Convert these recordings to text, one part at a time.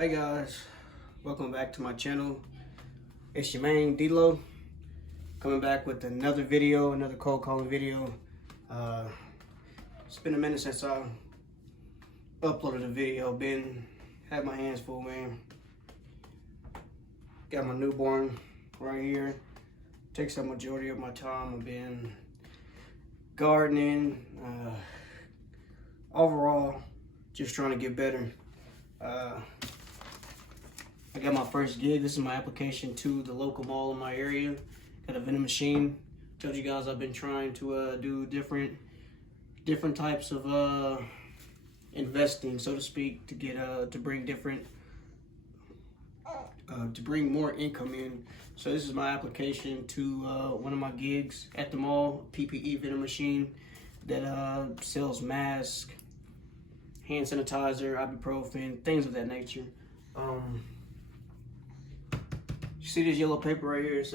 Hey guys, welcome back to my channel. It's your man D-Lo, coming back with another video, another cold calling video. It's been a minute since I uploaded a video. Had my hands full, man. Got my newborn right here. Takes up majority of my time. I've been gardening, overall, just trying to get better. I got my first gig. This is my application to the local mall in my area. Got a vending machine. Told you guys I've been trying to do different types of investing, so to speak, to get to bring more income in. So this is my application to one of my gigs at the mall, PPE vending machine that sells masks, hand sanitizer, ibuprofen, things of that nature. You see this yellow paper right here is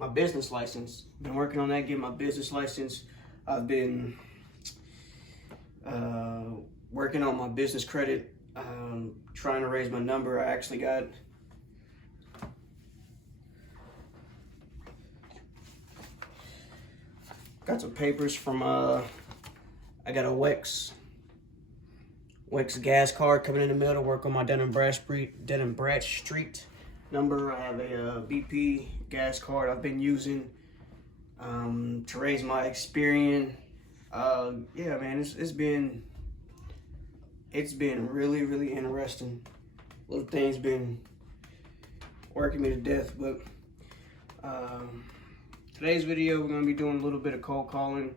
my business license. Been working on that, getting my business license. I've been working on my business credit, trying to raise my number. I actually got some papers from I got a Wex gas card coming in the mail to work on my Dun & Bradstreet number. I have a BP gas card I've been using to raise my experience. Yeah, man, it's been really interesting. Little things been working me to death, but today's video we're gonna be doing a little bit of cold calling.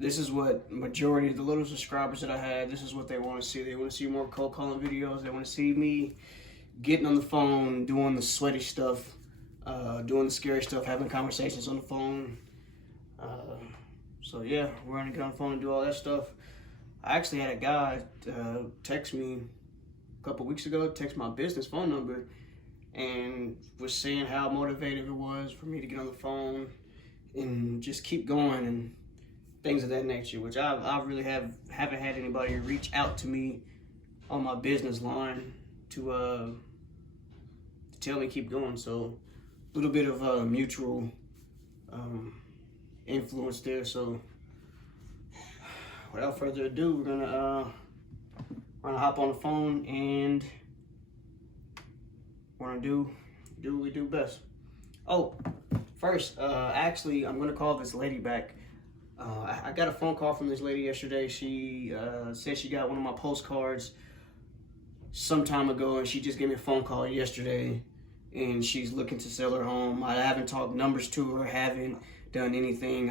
This is what majority of the little subscribers that I had, this is what they want to see. They want to see more cold calling videos. They want to see me getting on the phone, doing the sweaty stuff, doing the scary stuff, having conversations on the phone. So yeah, we're gonna get on the phone and do all that stuff. I actually had a guy text me a couple weeks ago, text my business phone number, and was saying how motivated it was for me to get on the phone and just keep going and things of that nature, which I really haven't had anybody reach out to me on my business line to tell me keep going. So a little bit of mutual influence there. So without further ado, we're gonna hop on the phone and we're gonna do what we do best. Oh, first, actually, I'm gonna call this lady back. I got a phone call from this lady yesterday. She said she got one of my postcards some time ago, and she just gave me a phone call yesterday, and she's looking to sell her home. I haven't talked numbers to her, haven't done anything.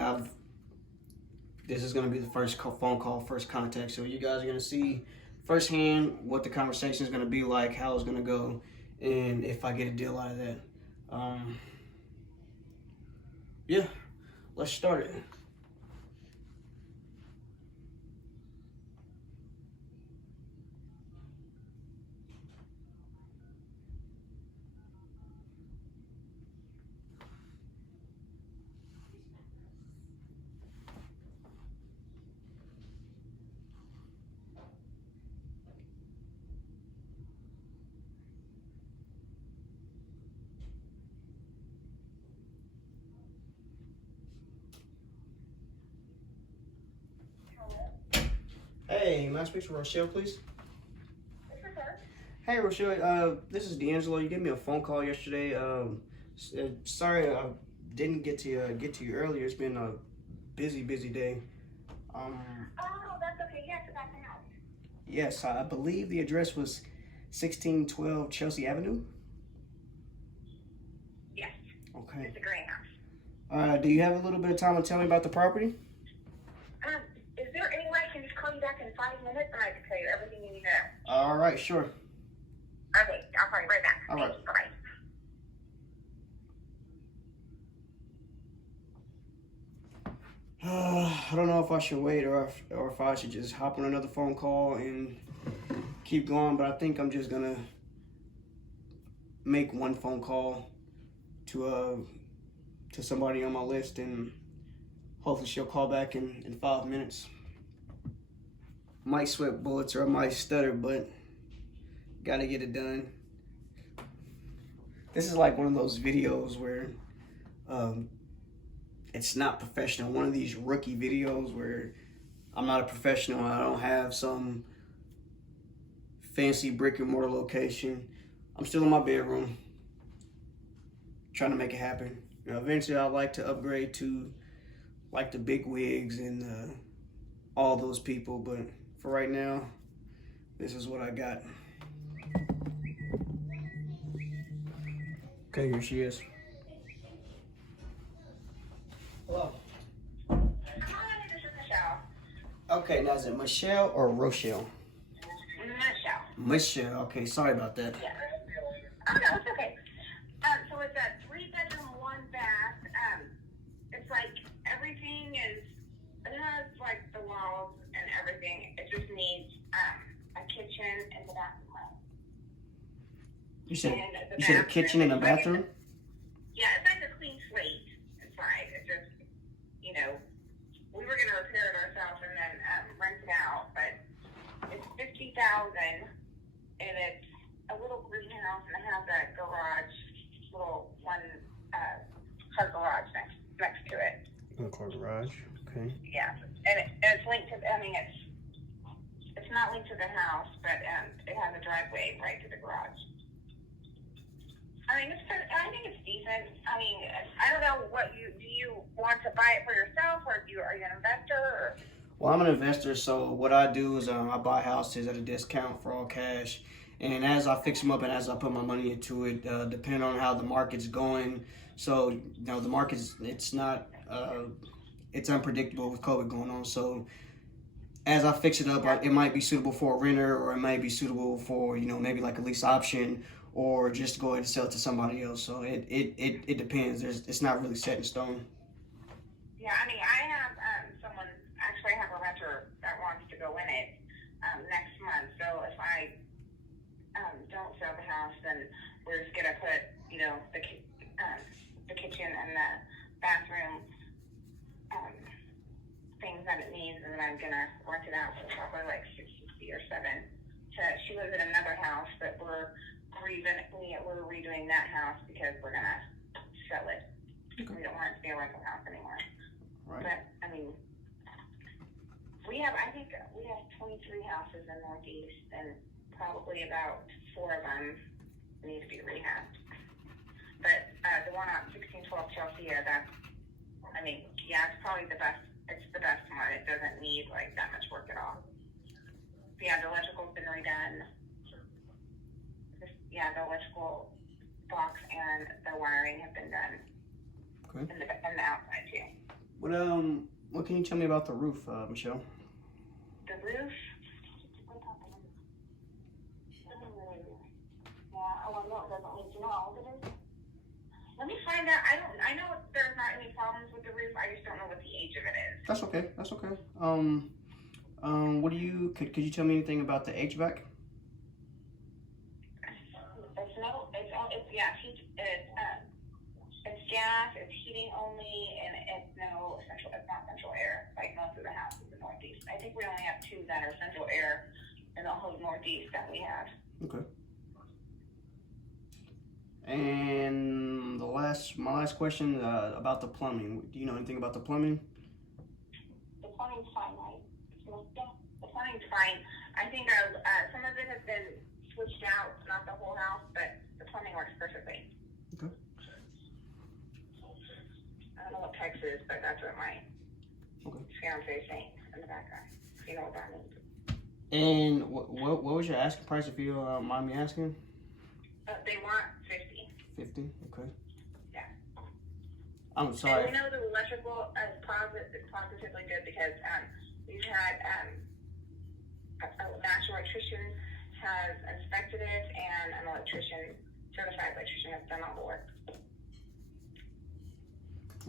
This is gonna be the first phone call, first contact, so you guys are gonna see firsthand what the conversation is gonna be like, how it's gonna go, and if I get a deal out of that. Yeah, let's start it. Hey, may I speak to Rochelle, please? Hey, Rochelle, this is D'Angelo. You gave me a phone call yesterday. Sorry I didn't get to you earlier. It's been a busy day. Oh, that's okay. Yes, I can help. Yes, I believe the address was 1612 Chelsea Avenue. Yes. Okay. It's a greenhouse. Do you have a little bit of time to tell me about the property? Is there any way I can just call you back in 5 minutes and I can tell you everything you need to know? All right, sure. Okay, I'll call you right back. All right. Thank you. Bye-bye. I don't know if I should wait or if I should just hop on another phone call and keep going, but I think I'm just gonna make one phone call to somebody on my list, and hopefully she'll call back in 5 minutes. might sweat bullets or I might stutter, but gotta get it done. This is like one of those videos where it's not professional. One of these rookie videos where I'm not a professional. I don't have some fancy brick and mortar location. I'm still in my bedroom trying to make it happen. You know, eventually I'd like to upgrade to like the big wigs and all those people, but for right now, this is what I got. Okay, here she is. Hello. Hi, this is Michelle. Okay, now is it Michelle or Rochelle? Michelle. Michelle. Okay, sorry about that. Yeah. Oh, no, it's okay. So it's a 3-bedroom, 1-bath. It's like everything is, it has like the walls and everything. It just needs a kitchen and the bathroom. You said a kitchen and a bathroom? Yeah, it's like a clean slate inside. It's just, you know, we were going to repair it ourselves and then rent it out, but it's $50,000 and it's a little greenhouse and it has a garage, little car garage next to it. A car garage, okay. Yeah, and it's linked to, I mean, it's not linked to the house, but it has a driveway right to the garage. I mean, I think it's decent. I mean, I don't know what do you want to buy it for yourself, or are you an investor? Or? Well, I'm an investor, so what I do is I buy houses at a discount for all cash. And as I fix them up and as I put my money into it, depending on how the market's going, so, you know, the market's, it's not, it's unpredictable with COVID going on. So as I fix it up, it might be suitable for a renter, or it might be suitable for, you know, maybe like a lease option, or just go ahead and sell it to somebody else. So it depends. It's not really set in stone. Yeah, I mean, I have someone, actually I have a renter that wants to go in it next month. So if I don't sell the house, then we're just going to put, you know, the kitchen and the bathroom things that it needs, and then I'm going to rent it out for probably like $650 or $700. She lives in another house, but we're redoing that house because we're going to sell it. Okay. We don't want it to be a rental house anymore. Right. But, I mean, I think we have 23 houses in Northeast, and probably about 4 of them need to be rehabbed. But the one on 1612 Chelsea, it's probably the best. It's the best one. It doesn't need like that much work at all. Yeah, the electrical's been redone. The electrical box and the wiring have been done. Okay. And the outside too. What can you tell me about the roof, Michelle? The roof? Let me find out. I know there's not any problems with the roof. I just don't know what the age of it is. That's okay. That's okay. What do you could you tell me anything about the HVAC? It's gas. It's heating only, and it's not central air like most of the houses in the Northeast. I think we only have 2 that are central air in the whole Northeast that we have. Okay. And my last question about the plumbing. Do you know anything about the plumbing? The plumbing's fine, right? The plumbing's fine. I think some of it has been switched out, not the whole house, but the plumbing works perfectly. Okay. I don't know what Tex is, but that's what my fiance is saying in the background. You know what that means. And what was your asking price, if you mind me asking? They want 50. 50? Okay. Yeah. I'm sorry. And we know the electrical is positively good because we've had a national electrician has inspected it, and an certified electrician has done all the work.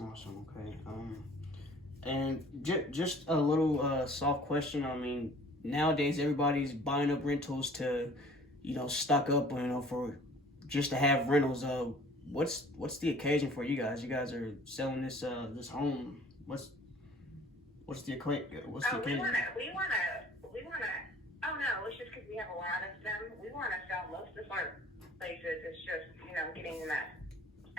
Awesome. Okay. And just a little soft question. I mean, nowadays everybody's buying up rentals to, you know, stock up, you know, for just to have rentals. What's the occasion for you guys? You guys are selling this home. What's the occasion? We want to we have a lot of them. We want to sell most of our places. It's just, you know, getting that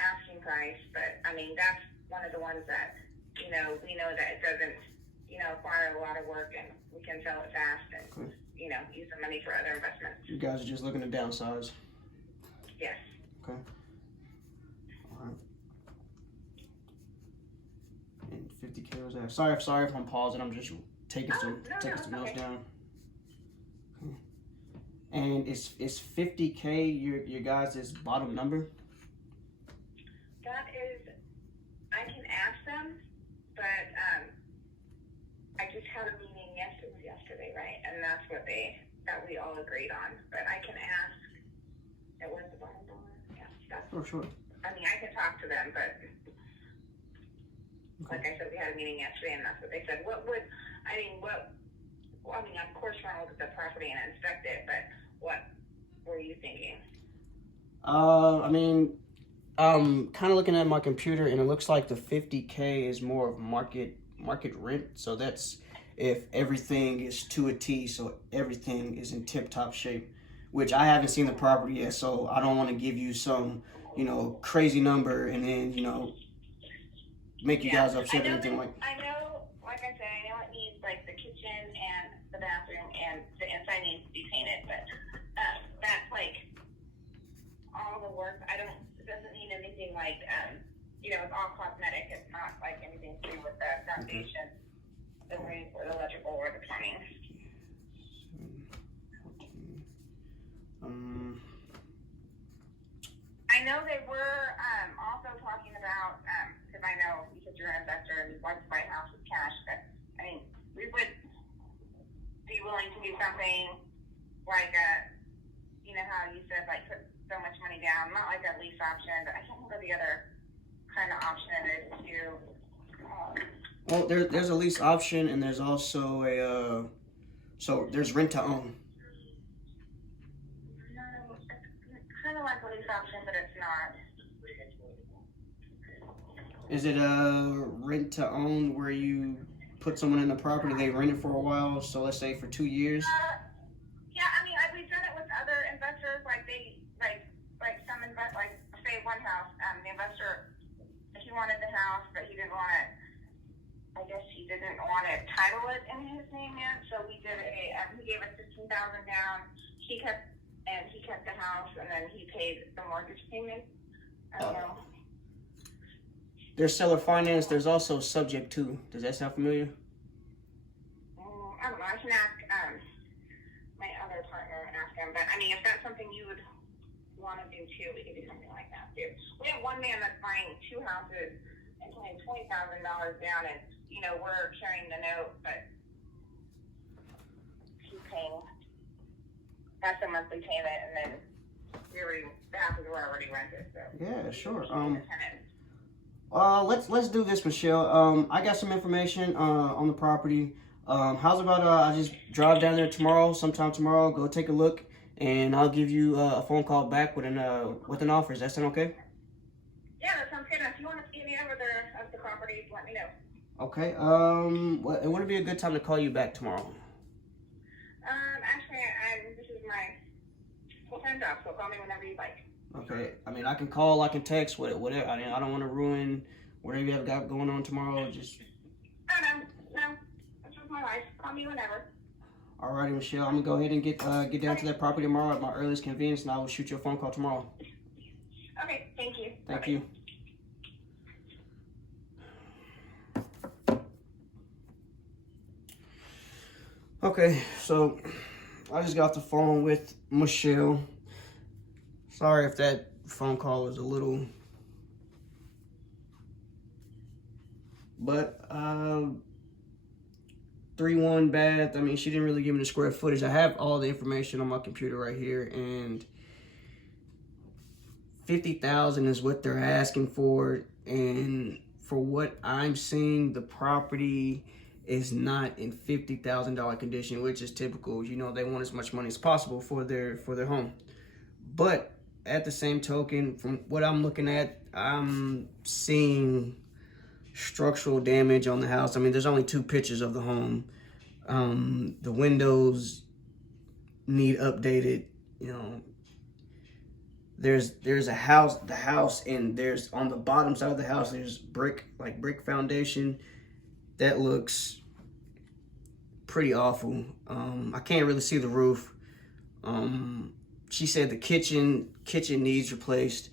asking price. But I mean, that's one of the ones that, you know, we know that it doesn't, you know, require a lot of work, and we can sell it fast and, you know, use the money for other investments. You guys are just looking to downsize. Yes. Okay. All right. And 50K was that. Sorry if I'm pausing. I'm just taking some notes down. Okay. And is 50K your guys' bottom number? That is, I can ask them, but I just had a meeting yesterday, right? And that's what that we all agreed on. But I can ask. It was the bottom dollar. Yeah, that's. Oh, sure. I mean, I can talk to them, but like I said, we had a meeting yesterday, and that's what they said. Of course, we're gonna look at the property and inspect it, but what were you thinking? I'm kind of looking at my computer, and it looks like the 50K is more of market rent. So that's if everything is to a T, so everything is in tip-top shape, which I haven't seen the property yet, so I don't want to give you some, you know, crazy number and then, you know, make you guys upset or anything like. I know, like I said, I know it needs like the kitchen and the bathroom and the inside needs to be painted, but that's like all the work. It doesn't need anything like, you know, it's all cosmetic. It's not like anything to do with the foundation, the roof, or the electrical, or the plumbing. I know they were also talking about, because I know because you're an investor and you want to buy a house with cash, but I mean, we would be willing to do something like you know how you said, like put so much money down, not like a lease option, but I can't remember the other kind of option it is to. Well, there's a lease option, and there's also so there's rent to own. No, it's kind of like a lease option, but it's not. Is it a rent to own where you put someone in the property, they rent it for a while, so let's say for 2 years? Yeah, I mean, we've done it with other investors, like some invest, like say one house, the investor, he wanted the house, but he didn't want it. I guess he didn't want to title it in his name yet, so we did he gave us $15,000 down. He kept the house, and then he paid the mortgage payment. I don't know. There's seller finance. There's also subject to. Does that sound familiar? I don't know. I can ask my other partner and ask him. But I mean, if that's something you would want to do too, we could do something like that too. We have one man that's buying 2 houses and paying $20,000 down, and you know we're carrying the note, but he's paying. That's a monthly payment, and then the houses were already rented. So yeah, sure. Tenants. Let's do this, Michelle. I got some information on the property. How's about I just drive down there sometime tomorrow, go take a look, and I'll give you a phone call back with an offer. Does that sound okay? Yeah, that sounds good. If you want to see any of the properties, let me know. Okay. It would be a good time to call you back tomorrow. Actually, this is my full-time job, so call me whenever you like. Okay, I mean, I can call, I can text, whatever. I mean, I don't want to ruin whatever you have got going on tomorrow. Just. No. That's just my life. Call me whenever. Alrighty, Rochelle. I'm gonna go ahead and get down to that property tomorrow at my earliest convenience, and I will shoot you a phone call tomorrow. Okay, thank you. Thank Bye-bye. you. Okay, so I just got off the phone with Michelle. Sorry if that phone call was a little, but 3-1 bath. I mean, she didn't really give me the square footage. I have all the information on my computer right here, and 50,000 is what they're asking for. And for what I'm seeing, the property is not in $50,000 condition, which is typical. You know, they want as much money as possible for their home. But at the same token, from what I'm looking at, I'm seeing structural damage on the house. I mean, there's only 2 pictures of the home. The windows need updated. You know, there's a house, and there's on the bottom side of the house, there's brick foundation that looks pretty awful. I can't really see the roof. She said the kitchen needs replaced,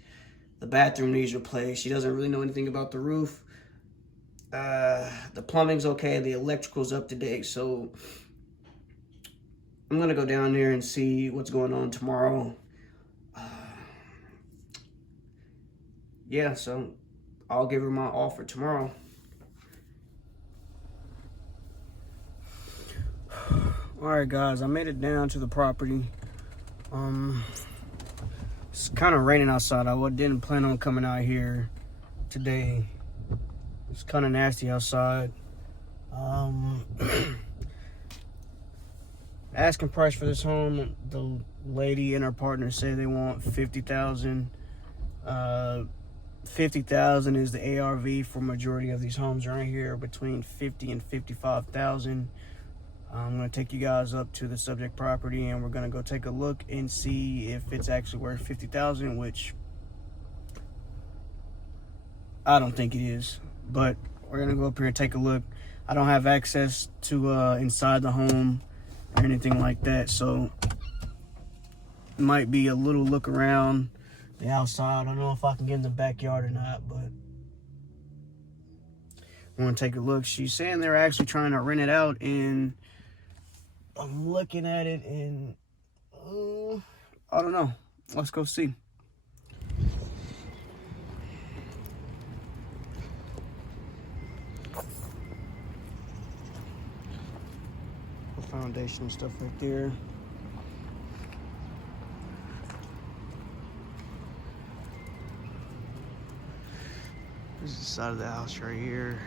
the bathroom needs replaced. She doesn't really know anything about the roof. The plumbing's okay, the electrical's up to date. So I'm gonna go down there and see what's going on tomorrow. Yeah, so I'll give her my offer tomorrow. All right, guys, I made it down to the property. It's kind of raining outside. I didn't plan on coming out here today. It's kind of nasty outside. Asking price for this home, the lady and her partner say they want $50,000. $50,000 is the ARV for majority of these homes around here, between $50,000 and $55,000. I'm going to take you guys up to the subject property, and we're going to go take a look and see if it's actually worth $50,000, which I don't think it is. But we're going to go up here and take a look. I don't have access to inside the home or anything like that, so it might be a little look around the outside. I don't know if I can get in the backyard or not, but I want to take a look. She's saying they're actually trying to rent it out, and I'm looking at it, and I don't know. Let's go see. The foundation and stuff right there. This is the side of the house right here.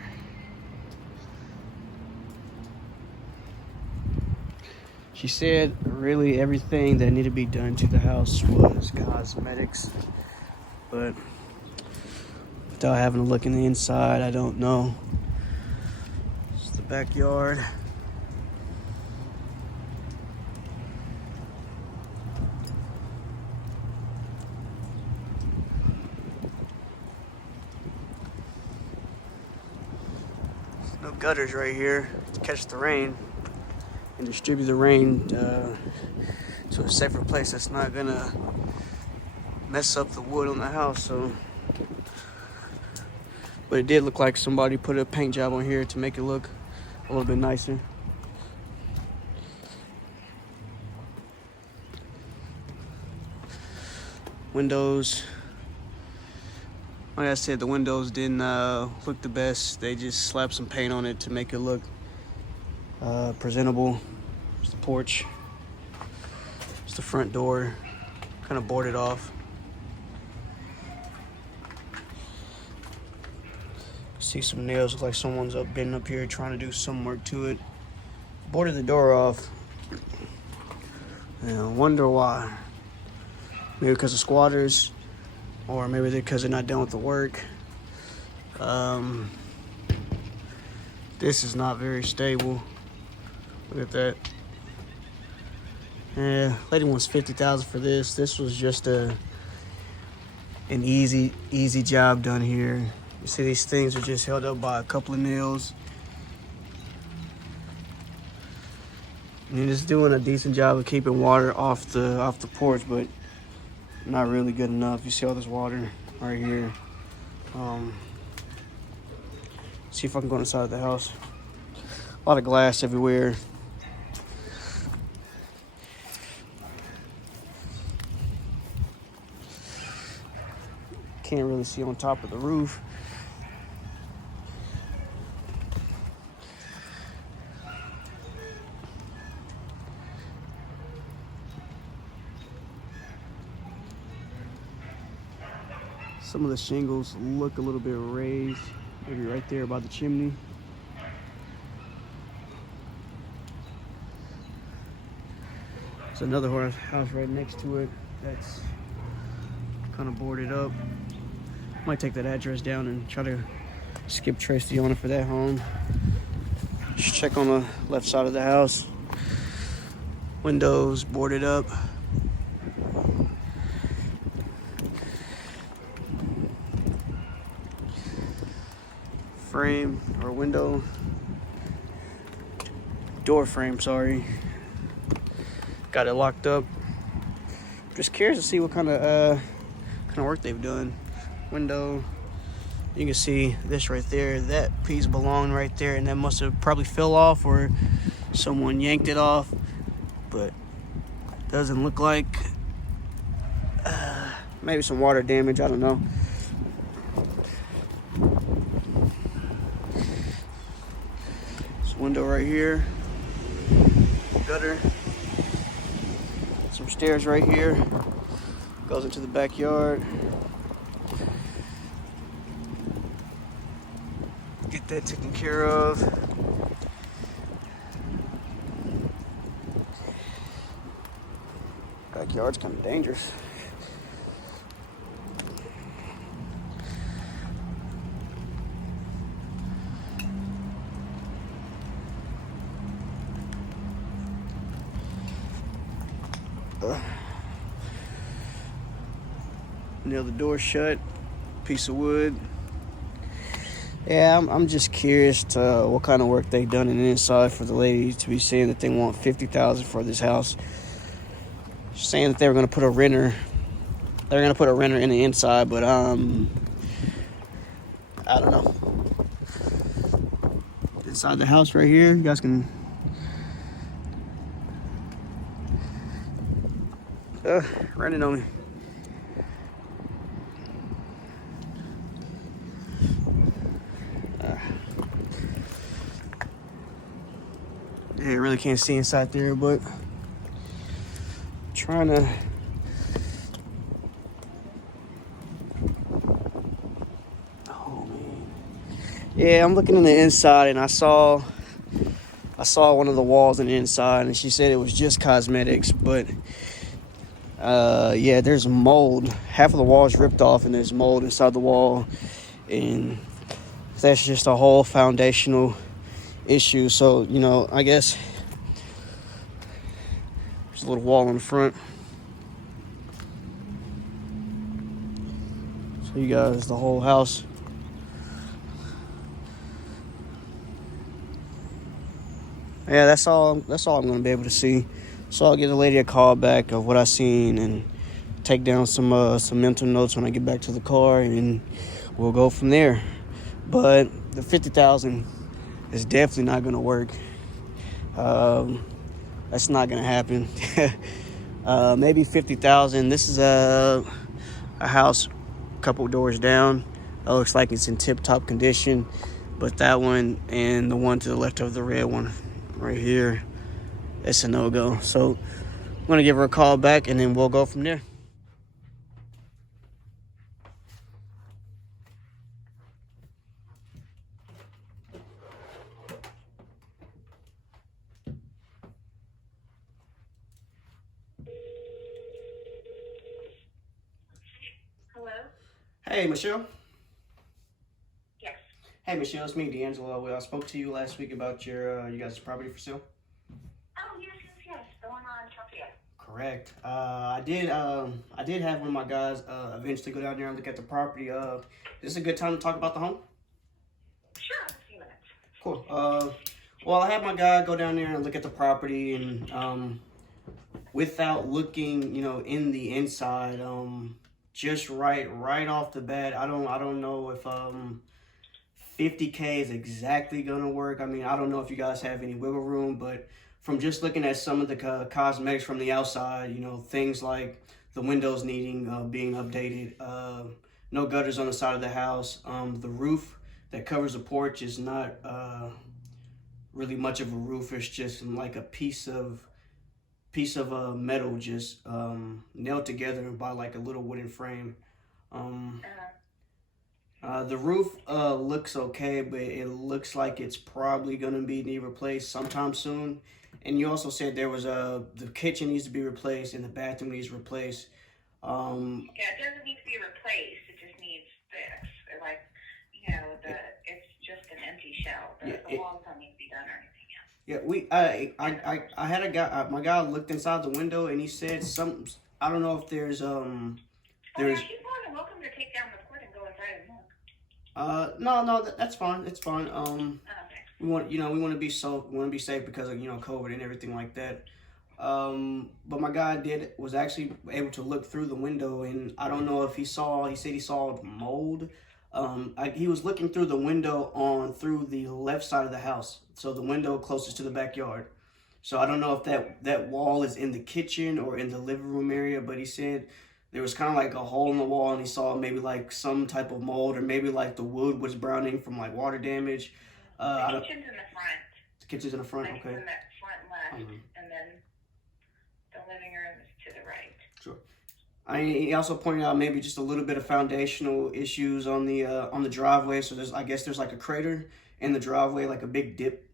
She said really everything that needed to be done to the house was cosmetics, but without having to look in the inside, I don't know. It's the backyard. There's no gutters right here to catch the rain and distribute the rain to a safer place that's not gonna mess up the wood on the house. So, but it did look like somebody put a paint job on here to make it look a little bit nicer. Windows, like I said, the windows didn't look the best. They just slapped some paint on it to make it look presentable. There's the porch. It's the front door, kind of boarded off. See some nails. Look like someone's been up here trying to do some work to it. Boarded the door off. And I wonder why. Maybe because of squatters, or maybe because they're not done with the work. This is not very stable. Look at that. Yeah, lady wants $50,000 for this. This was just an easy job done here. You see these things are just held up by a couple of nails. And you're just doing a decent job of keeping water off the porch, but not really good enough. You see all this water right here. See if I can go inside the house. A lot of glass everywhere. Can't really see on top of the roof. Some of the shingles look a little bit raised, maybe right there by the chimney. There's another house right next to it that's kind of boarded up. Might take that address down and try to skip trace the owner for that home. Just check on the left side of the house. Windows boarded up. Frame or window. Door frame, sorry. Got it locked up. Just curious to see what kind of work they've done. Window. You can see this right there. That piece belonged right there, and that must have probably fell off or someone yanked it off. But doesn't look like. Maybe some water damage. I don't know. This window right here. Gutter. Some stairs right here. Goes into the backyard. Get that taken care of. Backyard's kind of dangerous. Nail the door shut. Piece of wood. Yeah, I'm just curious to what kind of work they've done in the inside for the lady to be saying that they want $50,000 for this house. Saying that they were going to put a renter. They're going to put a renter in the inside, but I don't know. Inside the house right here, you guys can. Running on me. Yeah, really can't see inside there, but trying to. Oh man. Yeah, I'm looking in the inside, and I saw one of the walls on the inside, and she said it was just cosmetics, but yeah, there's mold. Half of the wall is ripped off, and there's mold inside the wall, and that's just a whole foundational issue. So, you know, I guess there's a little wall in the front. So you guys, the whole house. Yeah, that's all I'm going to be able to see. So I'll give the lady a call back of what I seen and take down some mental notes when I get back to the car, and we'll go from there. But the $50,000 is definitely not going to work. That's not going to happen. Maybe $50,000. This is a house a couple doors down. It looks like it's in tip-top condition. But that one and the one to the left of the red one right here, it's a no-go. So I'm going to give her a call back, and then we'll go from there. Hello? Hey, Michelle. Yes. Hey, Michelle, it's me, D'Angelo. I spoke to you last week about your you guys' property for sale. Oh, yes. The one on Tokyo. Correct. I did have one of my guys eventually go down there and look at the property. Is this a good time to talk about the home? Sure, a few minutes. Cool. Well, I had my guy go down there and look at the property, and without looking, you know, in the inside, just right off the bat, I don't know if 50K is exactly gonna work. I mean, I don't know if you guys have any wiggle room, but from just looking at some of the cosmetics from the outside, you know, things like the windows needing being updated, no gutters on the side of the house, the roof that covers the porch is not really much of a roof. It's just like a piece of metal just nailed together by like a little wooden frame. The roof looks okay, but it looks like it's probably gonna need replaced sometime soon. And you also said there was the kitchen needs to be replaced and the bathroom needs replaced. Yeah, it doesn't need to be replaced. It just needs this. Like, you know, it's just an empty shell. The walls don't need to be done or anything else. Yeah, I had a guy. My guy looked inside the window and he said some. I don't know if there's Oh yeah, there's he's more than welcome to take down the cord and go inside and look. no, that's fine. It's fine. Okay. We want we want to be safe because of COVID and everything like that. But my guy was actually able to look through the window, and I don't know if he saw. He said he saw mold. He was looking through the window through the left side of the house, so the window closest to the backyard. So I don't know if that wall is in the kitchen or in the living room area, but he said there was kind of like a hole in the wall, and he saw maybe like some type of mold, or maybe like the wood was browning from like water damage. The kitchen's in the front. The kitchen's in the front, Like okay. in that front left, and then the living room is to the right. Sure. He also pointed out maybe just a little bit of foundational issues on the driveway. So I guess there's like a crater in the driveway, like a big dip.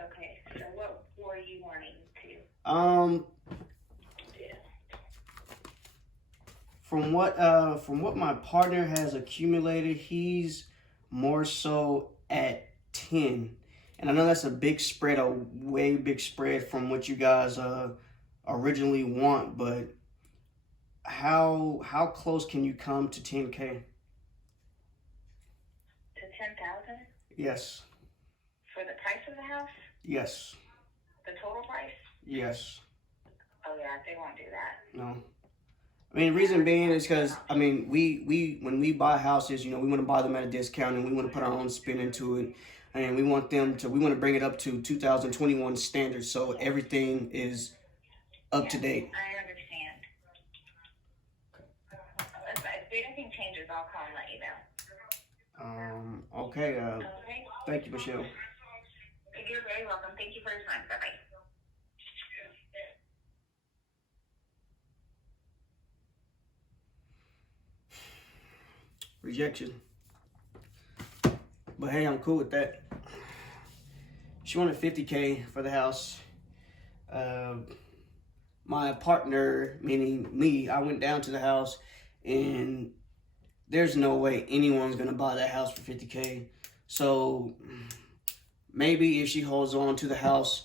Okay, so what were you wanting to? From what my partner has accumulated, he's more so at 10. And I know that's a big spread, a way big spread from what you guys originally want, but how close can you come to 10K? To 10,000 Yes. for the price of the house? Yes. The total price? Yes. Oh yeah, they won't do that. No. I mean, reason being is because, I mean, we when we buy houses, we want to buy them at a discount, and we want to put our own spin into it. And we want to bring it up to 2021 standards, so everything is up to date. I understand. If anything changes, I'll call and let you know. Okay. Okay? Thank you, Michelle. You're very welcome. Thank you for your time. Bye-bye. Rejection. But hey, I'm cool with that. She wanted $50K for the house. My partner, meaning me, I went down to the house, and there's no way anyone's gonna buy that house for $50K. So maybe if she holds on to the house,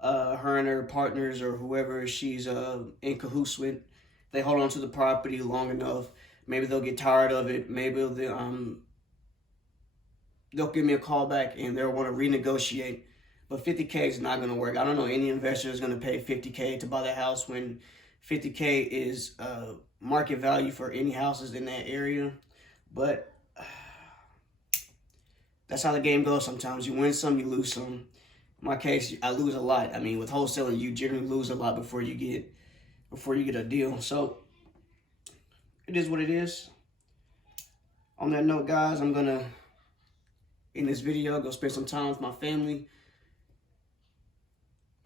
her and her partners or whoever she's in cahoots with, they hold on to the property long enough. Maybe they'll get tired of it. Maybe they'll give me a call back and they'll want to renegotiate. But $50K is not going to work. I don't know any investor is going to pay $50K to buy the house when $50K is market value for any houses in that area. But that's how the game goes sometimes. You win some, you lose some. In my case, I lose a lot. I mean, with wholesaling, you generally lose a lot before you get a deal. So it is what it is. On that note, guys, I'm going to end this video, go spend some time with my family.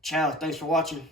Ciao. Thanks for watching.